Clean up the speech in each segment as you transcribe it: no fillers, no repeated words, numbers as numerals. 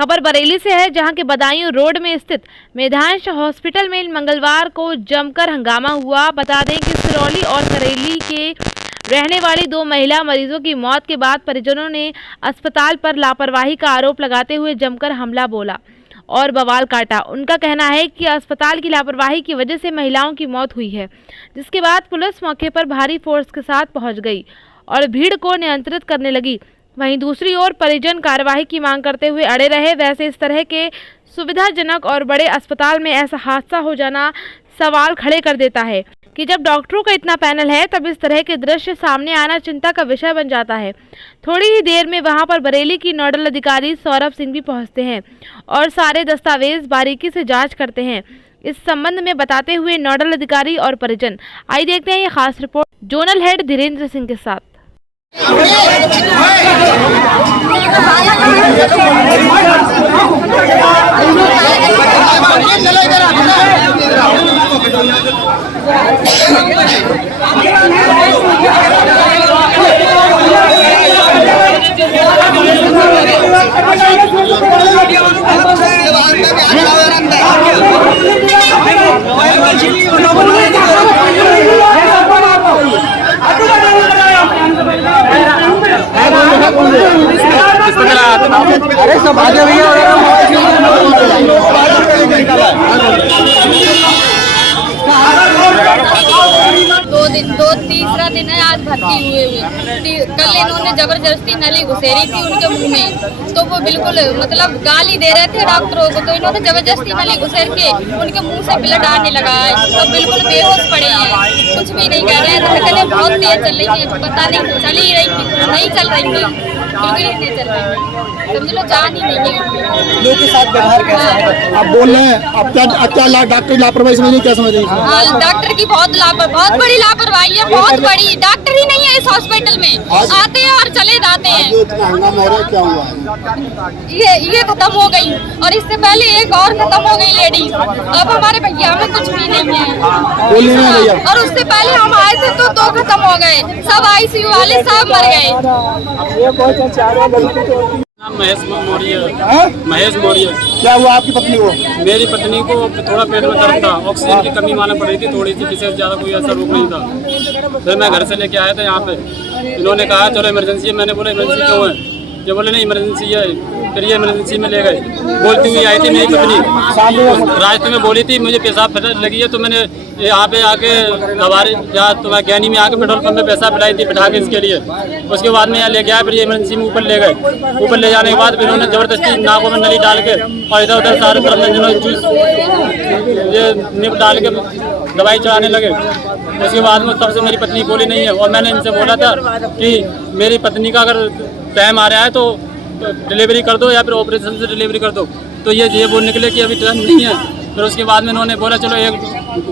खबर बरेली से है, जहां के बदायूं रोड में स्थित मेधांश हॉस्पिटल में मंगलवार को जमकर हंगामा हुआ। बता दें कि सिरौली और करेली के रहने वाली 2 महिला मरीजों की मौत के बाद परिजनों ने अस्पताल पर लापरवाही का आरोप लगाते हुए जमकर हमला बोला और बवाल काटा। उनका कहना है कि अस्पताल की लापरवाही की वजह से महिलाओं की मौत हुई है, जिसके बाद पुलिस मौके पर भारी फोर्स के साथ पहुंच गई और भीड़ को नियंत्रित करने लगी। वहीं दूसरी ओर परिजन कार्रवाई की मांग करते हुए अड़े रहे। वैसे इस तरह के सुविधाजनक और बड़े अस्पताल में ऐसा हादसा हो जाना सवाल खड़े कर देता है कि जब डॉक्टरों का इतना पैनल है तब इस तरह के दृश्य सामने आना चिंता का विषय बन जाता है। थोड़ी ही देर में वहां पर बरेली की नोडल अधिकारी सौरभ सिंह भी पहुंचते हैं और सारे दस्तावेज बारीकी से जांच करते हैं। इस संबंध में बताते हुए नोडल अधिकारी और परिजन, आइए देखते हैं ये खास report zonal head Dhirendra Singh के साथ। अरे सब आ जाओ भैया। तीसरा दिन है आज भर्ती हुए। कल इन्होंने जबरदस्ती नली घुसेरी थी उनके मुंह में, तो वो बिल्कुल मतलब गाली दे रहे थे डॉक्टरों को, तो इन्होंने जबरदस्ती नली घुसेर के उनके मुंह से ब्लड आने लगा है। तो बिल्कुल बेहोश पड़े हैं, कुछ भी नहीं कह रहे हैं। धड़कनें बहुत तेज चल रही है, पता नहीं चल ही रही थी, नहीं चल रही थी, बिल्कुल ही नहीं चल रही थी, समझ लो जान ही नहीं है। लोग के साथ व्यवहार कैसा है आप बोल रहे हैं? अब क्या डॉक्टर लापरवाही समझ रही, क्या समझ रही? डॉक्टर की बहुत बड़ी लापरवाही है, बहुत बड़ी। डॉक्टर ही नहीं है इस हॉस्पिटल में, आते हैं और चले जाते हैं। क्या हुआ? ये खत्म हो गई और इससे पहले एक और खत्म हो गई लेडीज। अब हमारे भैया में कुछ भी नहीं है, और उससे पहले हम आए थे तो 2 खत्म हो गए, सब आईसीयू वाले सब मर गए। महेश मौर्य। महेश मौर्य। क्या हुआ आपकी पत्नी को? मेरी पत्नी को थोड़ा पेट में दर्द था, ऑक्सीजन की कमी मालूम पड़ रही थी थोड़ी सी, विशेष ज़्यादा कोई ऐसा रोग नहीं था। फिर मैं घर से लेके आया था यहाँ पे, इन्होंने कहा चलो इमरजेंसी है। मैंने बोला इमरजेंसी क्यों है? ये बोले नहीं इमरजेंसी है। फिर ये इमरजेंसी में ले गए। बोलती हुई आई थी मेरी पत्नी, रास्ते में बोली थी मुझे पेशाब लगी है, तो मैंने यहाँ पे आके हमारे यहाँ तुम्हारे ज्ञानी में आके पेट्रोल पंप में पेशाब पिलाई थी बिठा के इसके लिए। उसके बाद में यहाँ ले गया, फिर ये इमरजेंसी में ऊपर ले गए। ऊपर ले जाने के बाद फिर उन्होंने जबरदस्ती नाकों में नली डाल के और इधर उधर सारे तरफ में ये निप डाल के दवाई चढ़ाने लगे। उसके बाद में सबसे मेरी पत्नी बोली नहीं है, और मैंने इनसे बोला था कि मेरी पत्नी का अगर टाइम आ रहा है तो डिलीवरी कर दो या फिर ऑपरेशन से डिलीवरी कर दो, तो ये बोल निकले कि अभी टाइम नहीं है। फिर उसके बाद में इन्होंने बोला चलो एक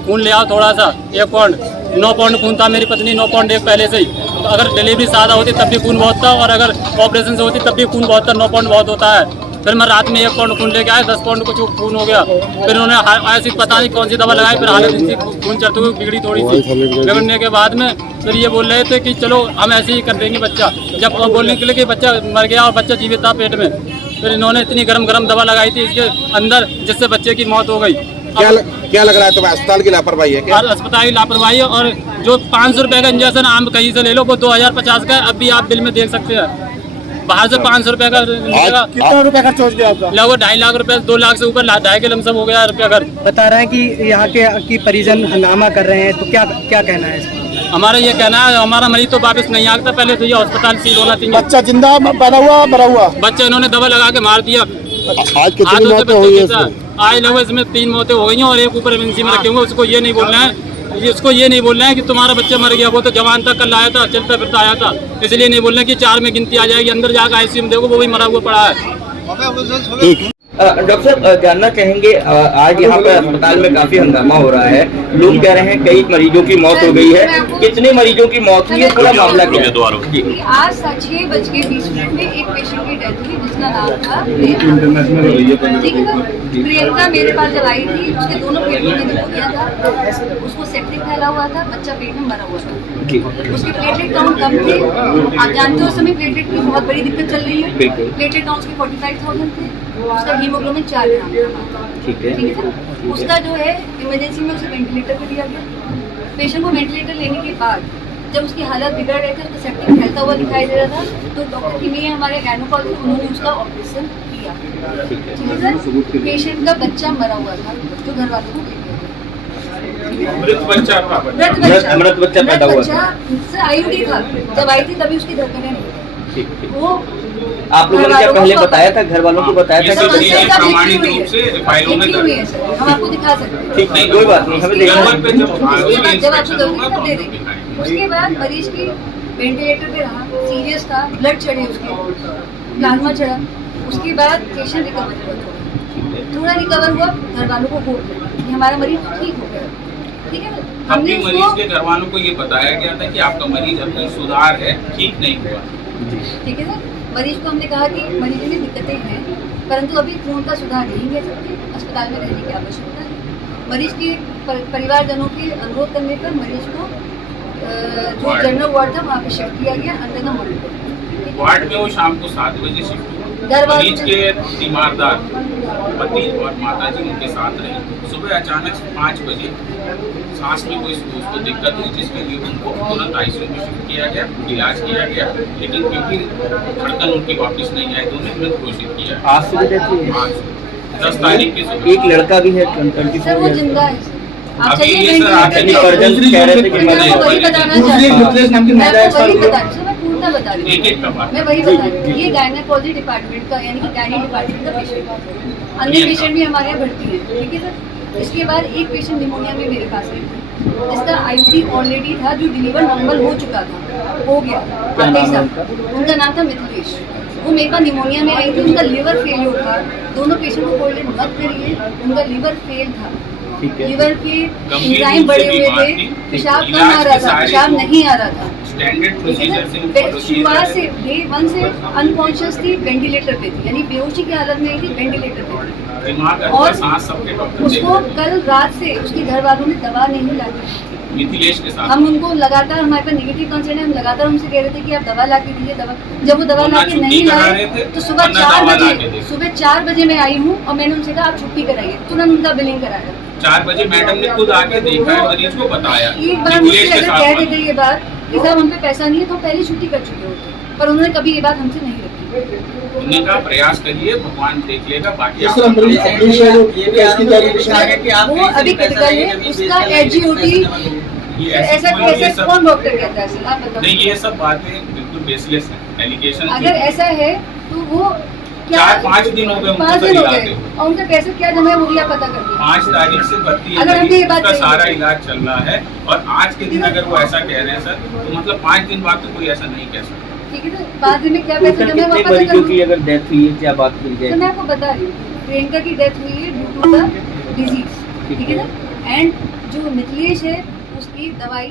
खून ले आओ थोड़ा सा, 1 पाउंड। 9 पाउंड खून था मेरी पत्नी, 9 पाउंड एक पहले से ही। तो अगर डिलीवरी सादा होती तब भी खून बहुत था, और अगर ऑपरेशन से होती तब भी खून बहुत था। 9 पाउंड बहुत होता है। फिर मैं रात में 1 पाउंड खून लेके आया, 10 पाउंड कुछ खून हो गया। फिर उन्होंने ऐसी पता नहीं कौन सी दवा लगाई, फिर हालत इनकी खून चढ़ते हुए बिगड़ी थोड़ी सी। बिगड़ने के बाद में फिर ये बोल रहे थे कि चलो हम ऐसे ही कर देंगे बच्चा। जब बोलने के लिए कि बच्चा मर गया और बच्चा जीवित था पेट में, फिर इन्होंने इतनी गरम दवा लगाई थी इसके अंदर जिससे बच्चे की मौत हो गई। क्या लग रहा है तुम्हें? अस्पताल की लापरवाही है क्या? अस्पताल की लापरवाही है, और जो 500 रुपये का इंजेक्शन आम कहीं से ले लो वो 2050 का है। अब भी आप बिल में देख सकते हैं, बाहर से 500 रुपये का कितना रुपया खर्च हो गया आपका? लगभग 2.5 लाख रुपए, 2 लाख से ऊपर 2.5 के लमसम हो गया रुपया घर। बता रहे हैं कि यहाँ के परिजन हंगामा कर रहे हैं, तो क्या कहना है इसका? हमारा ये कहना है हमारा मरीज तो वापस नहीं आता, पहले तो ये अस्पताल सील होना चाहिए। बच्चा जिंदा पैदा हुआ मरा हुआ? बच्चा इन्होंने दवा लगा के मार दिया। आज कितनी मौतें हुई है इसमें? आज लगभग इसमें 3 मौतें हो गई हैं और एक ऊपर इमरजेंसी में रखे हुए। उसको ये नहीं बोलना है, इसको ये नहीं बोलना है कि तुम्हारा बच्चा मर गया। वो तो जवान था, कल आया था, चलता फिरता आया था, इसलिए नहीं बोलना कि 4 में गिनती आ जाएगी। अंदर जाकर आईसीयू में देखो वो भी मरा हुआ पड़ा है। डॉक्टर साहब जानना चाहेंगे, आज यहाँ पर अस्पताल में काफी हंगामा हो रहा है, लोग कह रहे हैं कई मरीजों की मौत हो गई है, कितने मरीजों की मौत हुई है, पूरा मामला क्या है? आज 6:20 में एक पेशेंट की डेथ हुई जिसका नाम था प्रियंका। मेरे पास जब आई थी उसके दोनों पेटों में निमोनिया था, उसको सेप्टिक फैला हुआ था, बच्चा पेट में मरा हुआ था। उसके प्लेटलेट काउंट कम थे, आप जानते हो उस समय प्लेटलेट की बहुत बड़ी दिक्कत चल रही है। प्लेटलेट काउंट की 45 था, पोर्शन थे, उसका हीमोग्लोबिन 4 ग्राम था। ठीक है। ठीक है सर। उसका जो है इमरजेंसी में उसे वेंटिलेटर पे दिया गया। पेशेंट को वेंटिलेटर लेने के बाद जब उसकी हालत बिगड़ रहे थे, उसका सेप्टिक फैलता हुआ दिखाई दे रहा था, तो डॉक्टर किमी हमारे गायनोकोलॉजिस्ट उन्होंने उसका ऑपरेशन किया। ठीक है सर। पेशेंट का बच्चा मरा हुआ था जो घर वालों को मृत बच्चा पैदा हुआ था। IUD था, जब आई थी तभी उसकी धड़कनें नहीं थी। ठीक। वो आप लोगों ने क्या पहले बताया था, घर वालों को बताया था? प्रमाणिक रूप से हम आपको दिखा सकते हैं। ठीक नहीं, कोई बात नहीं, हमें देखना है। जब आपको जरूरत है तब दे देंगे। उसके बाद मरीज की वेंटिलेटर पे रहा, सीरियस था, ब्लड चढ़े उसके, प्लाज्मा चढ़ा। उसके बाद पेशेंट रिकवर हुआ, थोड़ा रिकवर हुआ, घर वालों को होप लगा कि हमारा मरीज ठीक हो गया। ठीक है, हमने मरीज के घर वालों को ये बताया गया था कि आपका मरीज अभी सुधार है, ठीक नहीं हुआ। ठीक है सर। मरीज को हमने कहा कि मरीज में दिक्कतें हैं, परंतु अभी खून का सुधार नहीं है सकते, अस्पताल में रहने की आवश्यकता है। मरीज के परिवारजनों के अनुरोध करने पर मरीज को जो जनरल वार्ड था वहाँ पे शिफ्ट किया गया अंडर द मॉनिटर। वार्ड में वो शाम को 7 बजे शिफ्ट हुआ। मरीज के तीमारदार पति और माता जी उनके साथ रहे। सुबह अचानक 5 बजे सांस में कोई उसको दिक्कत हुई, जिसके लिए उनको तुरंत ICU में शिफ्ट किया गया, इलाज किया गया, लेकिन क्योंकि धड़कन उनकी वापस नहीं आई तो उन्हें मृत घोषित किया। आज सुबह देखिए 10 तारीख की सुबह। एक लड़का भी है 24 सर, वो जिंदा है। आप अभी चलिए ये सर आज यानी पर्जन कह रहे थे कि मैं आपको वही बताना चाहती हूँ। मैं वही बता रही हूँ, मैं पूर्णतः बता रही एक एक का हूँ। बात। मैं वही बता रही हूँ। ये गायनेकोलॉजी डिपार्टमेंट का यानी कि गायनी डिपार्टमेंट का पेशेंट है। अन्य पेशेंट भी हमारे यहाँ भर्ती है। ठीक है सर। इसके बाद एक पेशेंट निमोनिया में मेरे पास है, जिसका IUD ऑलरेडी था, जो डिलीवर नॉर्मल हो चुका था, हो गया आते ही साथ। उनका नाम था मिथिलेश। वो मेरे पास निमोनिया में आई थी, उनका लिवर फेलियर था। दोनों पेशेंट को कोई मत करिए, उनका लिवर फेल था। लीवर के एंजाइम बढ़े हुए थे, पेशाब कम आ रहा था, पेशाब नहीं आ रहा था। शुरुआत से डे 1 से अनकॉन्शियस थी, वेंटिलेटर पे थी, यानी बेहोशी की हालत में थी, वेंटिलेटर पे थी। और उसको कल रात से उसके घर वालों ने दवा नहीं लाई मिथिलेश के साथ। हम उनको लगातार, हमारे पास नेगेटिव कंसर्न है, हम लगातार उनसे कह रहे थे कि आप दवा ला के दीजिए दवा। जब वो दवा ला के नहीं लाए तो सुबह 4 बजे मैं आई हूँ और मैंने उनसे कहा आप छुट्टी कराइए, तुरंत उनका बिलिंग कराया। 4 बजे मैडम ने खुद आके देखा है, मरीज को बताया। एक बार मुझसे अगर कह देते ये बात कि साहब हम पे पैसा नहीं है तो पहले छुट्टी कर चुके होते, पर उन्होंने कभी ये बात हमसे नहीं रखी। उन्होंने कहा प्रयास करिए, भगवान देख लेगा, बाकी वो अभी क्रिटिकल है, उसका HGOT ऐसा कौन डॉक्टर कहता है सर, आप बताओ। नहीं, ये सब बातें बिल्कुल बेसलेस है, एलिगेशन। अगर ऐसा है तो वो 4-5 दिन हो गए, 5 दिन हो गए और उनका पैसा क्या जमा है वो भी आप पता कर दीजिए। 5 तारीख से भर्ती है, अगर हमने ये बात उसका सारा इलाज चल रहा है, और आज के दिन अगर वो ऐसा कह रहे हैं सर, तो मतलब 5 दिन बाद तो कोई ऐसा नहीं कह सकता। ठीक है, तो 5 दिन में क्या पैसा जमा है वापस मरीजों की अगर डेथ हुई है, क्या बात मिल जाए? तो मैं आपको बता रही हूँ, प्रियंका की डेथ हुई है ड्यू टू द डिजीज। ठीक है ना। एंड जो मिथिलेश है उसकी दवाई